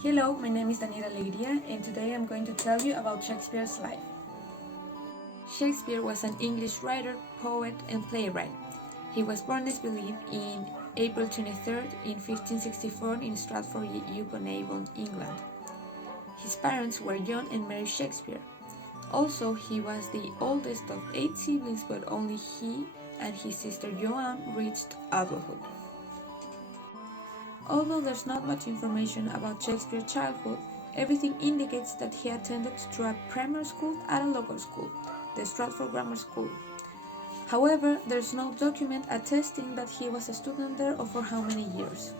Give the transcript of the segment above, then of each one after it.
Hello, my name is Daniela Alegría, and today I'm going to tell you about Shakespeare's life. Shakespeare was an English writer, poet, and playwright. He was born, as believed, in April 23rd in 1564 in Stratford-upon-Avon, England. His parents were John and Mary Shakespeare. Also, he was the oldest of 8 siblings, but only he and his sister Joanne reached adulthood. Although there's not much information about Shakespeare's childhood, everything indicates that he attended to a primary school at a local school, the Stratford Grammar School. However, there's no document attesting that he was a student there or for how many years.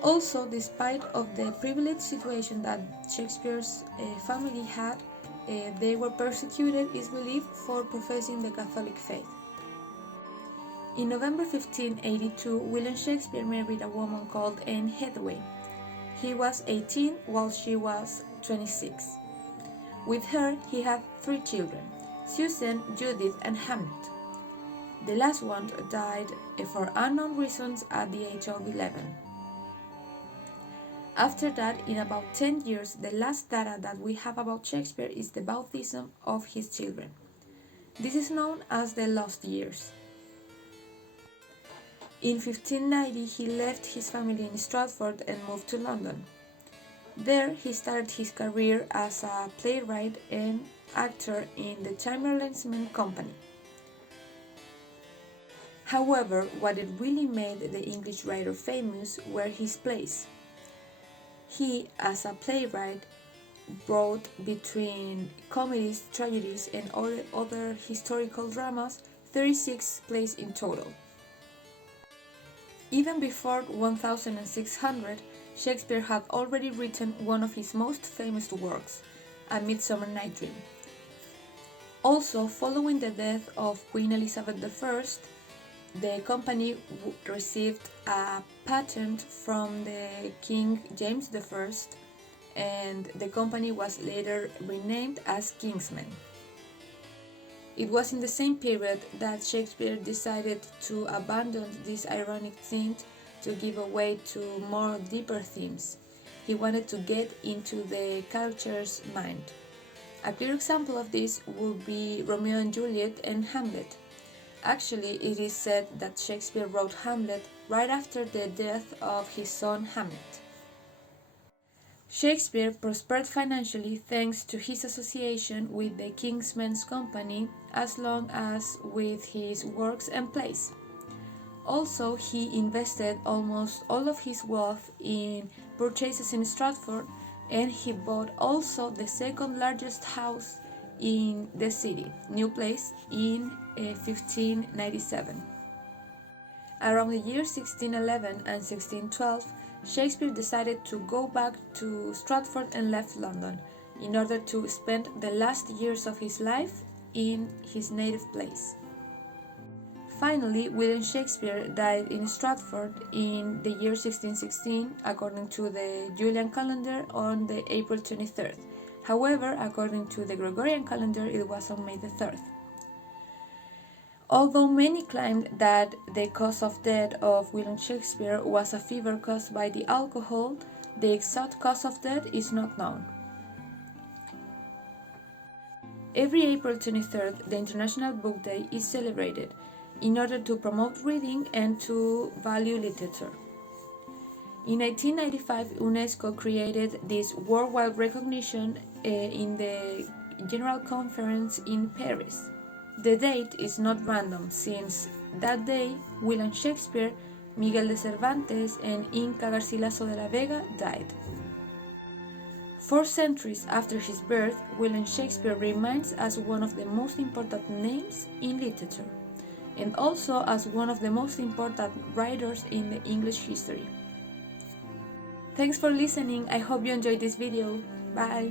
Also, despite of the privileged situation that Shakespeare's family had, they were persecuted, is believed, for professing the Catholic faith. In November 1582, William Shakespeare married a woman called Anne Hathaway. He was 18 while she was 26. With her, he had 3 children, Susan, Judith, and Hamlet. The last one died for unknown reasons at the age of 11. After that, in about 10 years, the last data that we have about Shakespeare is the baptism of his children. This is known as the lost years. In 1590, he left his family in Stratford and moved to London. There, he started his career as a playwright and actor in the Chamberlain's Company. However, what it really made the English writer famous were his plays. He, as a playwright, wrote between comedies, tragedies, and other historical dramas, 36 plays in total. Even before 1600, Shakespeare had already written one of his most famous works, A Midsummer Night's Dream. Also, following the death of Queen Elizabeth I, the company received a patent from the King James I, and the company was later renamed as Kingsman. It was in the same period that Shakespeare decided to abandon this ironic theme to give way to more deeper themes. He wanted to get into the character's mind. A clear example of this would be Romeo and Juliet and Hamlet. Actually, it is said that Shakespeare wrote Hamlet right after the death of his son Hamlet. Shakespeare prospered financially thanks to his association with the Kingsmen's Company, as long as with his works and plays. Also, he invested almost all of his wealth in purchases in Stratford, and he bought also the second largest house in the city, New Place, in 1597. Around the year 1611 and 1612, Shakespeare decided to go back to Stratford and left London in order to spend the last years of his life in his native place. Finally, William Shakespeare died in Stratford in the year 1616, according to the Julian calendar, on the April 23rd. However, according to the Gregorian calendar, it was on May the 3rd. Although many claimed that the cause of death of William Shakespeare was a fever caused by the alcohol, the exact cause of death is not known. Every April 23rd, the International Book Day is celebrated in order to promote reading and to value literature. In 1995, UNESCO created this worldwide recognition in the General Conference in Paris. The date is not random, since that day William Shakespeare, Miguel de Cervantes, and Inca Garcilaso de la Vega died. 4 centuries after his birth, William Shakespeare remains as one of the most important names in literature, and also as one of the most important writers in the English history. Thanks for listening. I hope you enjoyed this video. Bye!